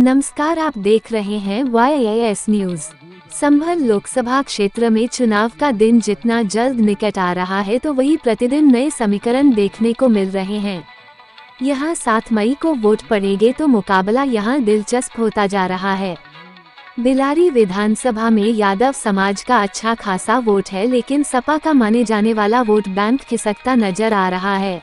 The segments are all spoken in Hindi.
नमस्कार, आप देख रहे हैं YAS न्यूज। संभल लोकसभा क्षेत्र में चुनाव का दिन जितना जल्द निकट आ रहा है तो वही प्रतिदिन नए समीकरण देखने को मिल रहे हैं। यहां 7 मई को वोट पड़ेंगे तो मुकाबला यहां दिलचस्प होता जा रहा है। बिलारी विधानसभा में यादव समाज का अच्छा खासा वोट है, लेकिन सपा का माने जाने वाला वोट बैंक खिसकता नजर आ रहा है।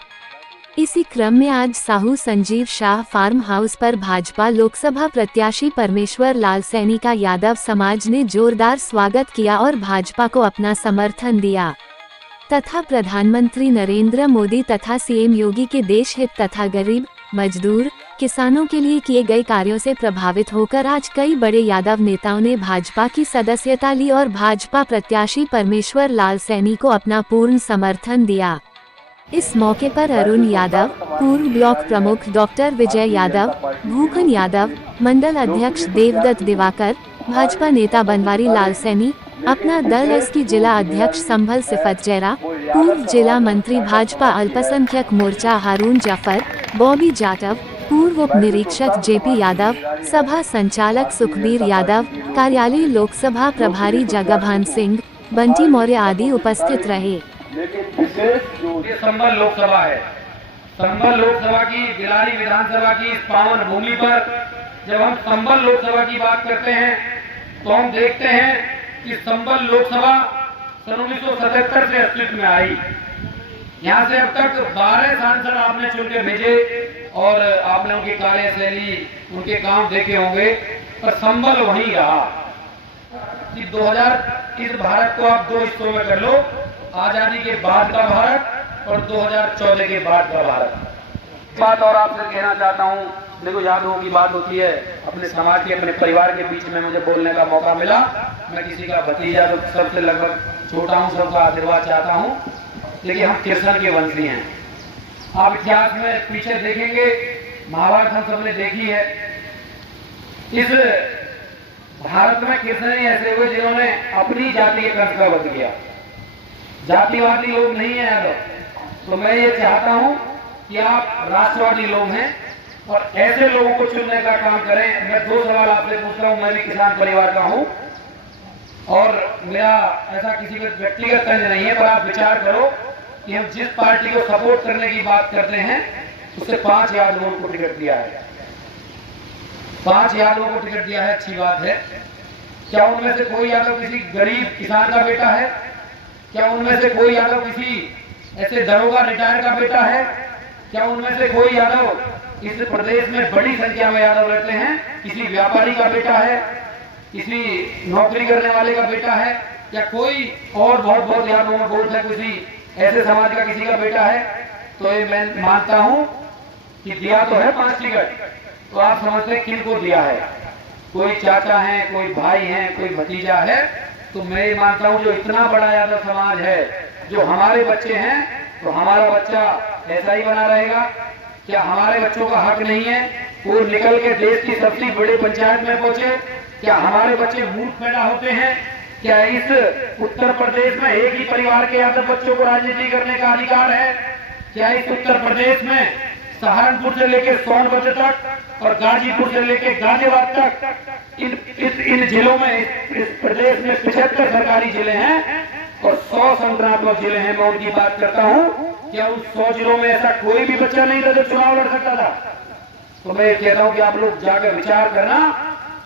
इसी क्रम में आज साहू संजीव शाह फार्म हाउस पर भाजपा लोकसभा प्रत्याशी परमेश्वर लाल सैनी का यादव समाज ने जोरदार स्वागत किया और भाजपा को अपना समर्थन दिया तथा प्रधानमंत्री नरेंद्र मोदी तथा सीएम योगी के देश हित तथा गरीब, मजदूर, किसानों के लिए किए गए कार्यों से प्रभावित होकर आज कई बड़े यादव नेताओं ने भाजपा की सदस्यता ली और भाजपा प्रत्याशी परमेश्वर लाल सैनी को अपना पूर्ण समर्थन दिया। इस मौके पर अरुण यादव, पूर्व ब्लॉक प्रमुख डॉक्टर विजय यादव, भूखन यादव, मंडल अध्यक्ष देवदत्त दिवाकर, भाजपा नेता बनवारी लाल सैनी, अपना दल एस की जिला अध्यक्ष संभल सिफत जैरा, पूर्व जिला मंत्री भाजपा अल्पसंख्यक मोर्चा हारून जाफर, बॉबी जाटव, पूर्व उप निरीक्षक जेपी यादव, सभा संचालक सुखबीर यादव, कार्यालय लोकसभा प्रभारी जगभान सिंह, बंटी मौर्य आदि उपस्थित रहे। लेकिन विशेष जो ये संभल लोकसभा है, संभल लोकसभा की बिलारी विधानसभा की इस पावन भूमि पर जब हम संभल लोकसभा की बात करते हैं तो हम देखते हैं कि संभल लोकसभा सन 1977 से अस्तित्व में आई। यहाँ से अब तक 12 सांसद आपने चुन के भेजे और आपने उनकी कार्यशैली, उनके काम देखे होंगे, पर संभल वहीं रहा कि 2000 इस भारत को आप 2 हिस्सों में कर लो, आजादी के बाद का भारत और 2014 के बाद का भारत। बात और आपसे कहना चाहता हूं, देखो यादवों की बात होती है, अपने समाज के, अपने परिवार के बीच में मुझे बोलने का मौका मिला। मैं किसी का भतीजा तो सबसे लगभग छोटा हूं, सबका आशीर्वाद चाहता हूं, लेकिन हम कृष्ण के वंशी हैं। आप इतिहास में पीछे देखेंगे, महाभारत हम सबने देखी है। इस भारत में कृष्ण ही ऐसे हुए जिन्होंने अपनी जाति के कंस का वध किया। जातिवादी लोग नहीं है यादव, तो मैं ये चाहता हूं कि आप राष्ट्रवादी लोग हैं और ऐसे लोगों को चुनने का काम करें। मैं 2 सवाल आपसे पूछता हूं, मैं भी किसान परिवार का हूं और मेरा ऐसा किसी का व्यक्तिगत तंज नहीं है, पर आप विचार करो कि हम जिस पार्टी को सपोर्ट करने की बात करते हैं उससे 5 यादवों को टिकट दिया है, 5 यादवों को टिकट दिया है, अच्छी बात है। क्या उनमें से कोई यादव किसी गरीब किसान का बेटा है? क्या उनमें से कोई यादव किसी ऐसे दरोगा रिटायर का बेटा है? क्या उनमें से कोई यादव इस प्रदेश में बड़ी संख्या में यादव रहते हैं, किसी व्यापारी का बेटा है, किसी नौकरी करने वाले का बेटा है, या कोई और बहुत यादवों में वोट है, किसी ऐसे समाज का किसी का बेटा है? तो ये मैं मानता हूं कि दिया तो है 5 टिकट, तो आप समझते हैं किन को दिया है? कोई चाचा है, कोई भाई है, कोई भतीजा है। तो मैं ये मानता हूं जो इतना बड़ा यादव समाज है, जो हमारे बच्चे हैं, तो हमारा बच्चा ऐसा ही बना रहेगा। क्या हमारे बच्चों का हक नहीं है वो निकल के देश की सबसे बड़ी पंचायत में पहुंचे? क्या हमारे बच्चे मूर्ख पैदा होते हैं? क्या इस उत्तर प्रदेश में एक ही परिवार के यादव बच्चों को राजनीति करने का अधिकार है? क्या इस उत्तर प्रदेश में सहारनपुर से लेकर सोनभद्र तक और गाजीपुर से लेकर गाजियाबाद तक इन जिलों में, इस प्रदेश में 75 सरकारी जिले हैं और 100 संक्रामक जिले हैं। मैं उनकी बात करता हूं, क्या उस 100 जिलों में ऐसा कोई भी बच्चा नहीं था जो चुनाव लड़ सकता था? तो मैं कहता हूं कि आप लोग जाकर विचार करना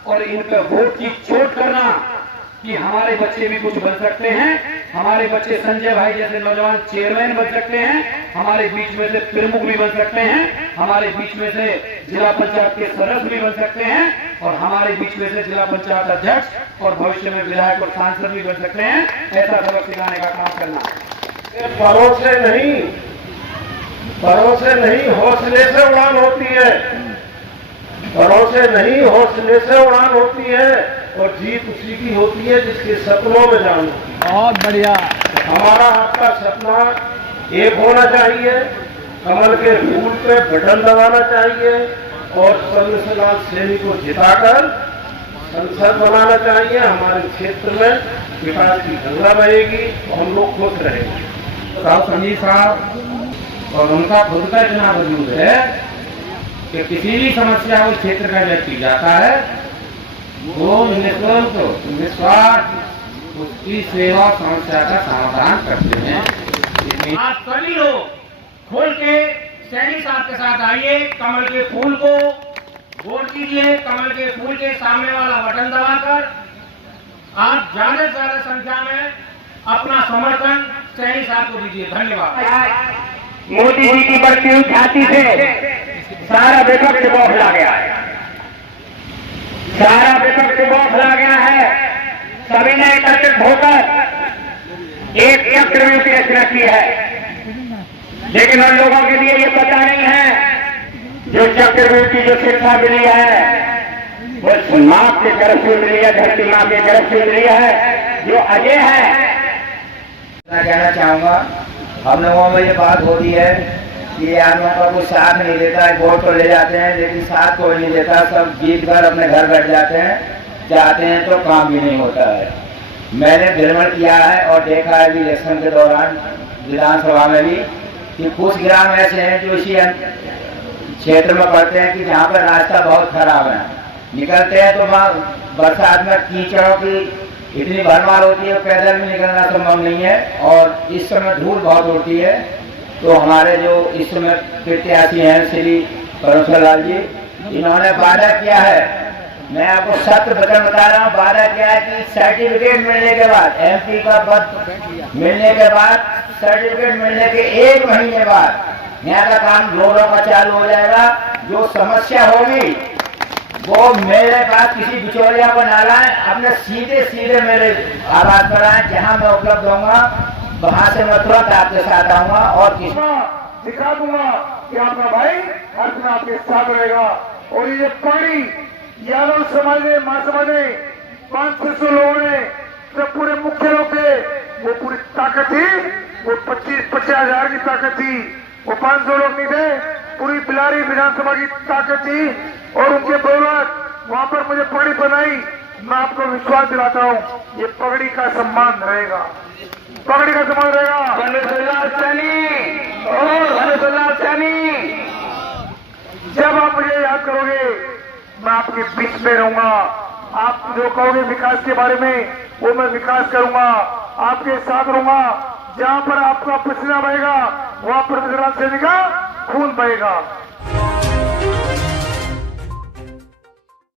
और इन पर वोट की चोट करना कि हमारे बच्चे भी कुछ बन सकते हैं, हमारे बच्चे संजय भाई जैसे नौजवान चेयरमैन बन सकते हैं, हमारे बीच में से प्रमुख भी बन सकते हैं, हमारे बीच में से जिला पंचायत के सदस्य भी बन सकते हैं और हमारे बीच में से जिला पंचायत अध्यक्ष और भविष्य में विधायक और सांसद भी बन सकते हैं। ऐसा सबक सिखाने का काम करना। भरोसे नहीं हौसले से उड़ान होती है, भरोसे नहीं हौसले से उड़ान होती है और जीत उसी की होती है जिसके सपनों में जान होती है। बहुत बढ़िया। हमारा आपका सपना एक होना चाहिए, कमल के फूल पे बटन दबाना चाहिए और परमेश्वर लाल सैनी को जिताकर संसद बनाना चाहिए। हमारे क्षेत्र में विकास की गंगा बहेगी और हम लोग खुश रहेंगे। साहब संजीव साहब और उनका खुद का इतना वजूद है कि किसी भी समस्या को क्षेत्र का व्यक्ति जाता है वो निस्वार्थ उसकी सेवा समस्या का समाधान करते हैं। आप सभी लोग खोल के सैनी साहब के साथ आइए, कमल के फूल को वोट कीजिए। कमल के फूल के सामने वाला बटन दबाकर आप ज्यादा से ज्यादा संख्या में अपना समर्थन सैनी साहब को दीजिए। धन्यवाद। मोदी जी की बढ़ती हुई ख्याति से सारा विपक्ष बौखला गया है, सारा विपक्ष बौखला गया है। सभी ने एकत्रित होकर एक चक्रव्यूह की रचना की है, लेकिन उन लोगों के लिए ये पता नहीं है जो चक्रव्यूह की जो शिक्षा मिली है वो माँ की तरफ से मिली है, धरती माँ की तरफ से मिली है, जो अजय है। मैं कहना चाहूँगा हम लोगों में ये बात होती है कि आदमियों का कोई साथ नहीं देता है, वोट तो ले जाते हैं लेकिन साथ कोई नहीं देता, सब जीत कर अपने घर बैठ जाते हैं, जाते हैं तो काम भी नहीं होता है। मैंने भ्रमण किया है और देखा है भी इलेक्शन के दौरान विधानसभा में भी कि कुछ ग्राम ऐसे हैं जो इसी क्षेत्र में पड़ते हैं कि जहाँ पर रास्ता बहुत खराब है, निकलते हैं तो वहाँ बरसात में कीचड़ों की इतनी भरमार होती है, पैदल भी निकलना संभव नहीं है और इस समय धूल बहुत उड़ती है। तो हमारे जो इस समय प्रत्याशी हैं श्री परमेश्वर लाल जी, इन्होंने वादा किया है, मैं आपको सत्य वचन बता रहा हूँ, वादा किया है कि सर्टिफिकेट मिलने के बाद, एमपी का पद मिलने के बाद, सर्टिफिकेट मिलने के 1 महीने बाद यहाँ का काम रोडों का चालू हो जाएगा। जो समस्या होगी वो मेरे पास किसी बिचौलिया को ना लाएं, अपने सीधे सीधे मेरे आवाज पर आए, जहाँ मैं उपलब्ध होऊंगा वहां से मैं तुरंत आपके साथ आऊंगा और दिखा दूंगा कि आपका भाई हर दिन आपके साथ रहेगा। और ये पानी यादव समाज ने, मां समाज ने, 500 लोगों ने, जो पूरे मुख्य लोग थे, वो पूरी ताकत थी, वो 25-50 हजार की ताकत थी, वो 500 लोग नहीं थे, पूरी बिलारी विधानसभा की ताकत थी और उनके बदौलत वहां पर मुझे पगड़ी बनाई। मैं आपको विश्वास दिलाता हूँ ये पगड़ी का सम्मान रहेगा, पगड़ी का सम्मान रहेगा। जब आप मुझे याद करोगे मैं आपके बीच में रहूंगा, आप जो कहोगे विकास के बारे में वो मैं विकास करूंगा, आपके साथ रहूंगा। जहां पर आपका पसीना बहेगा वहां पर सैनी का खून बहेगा।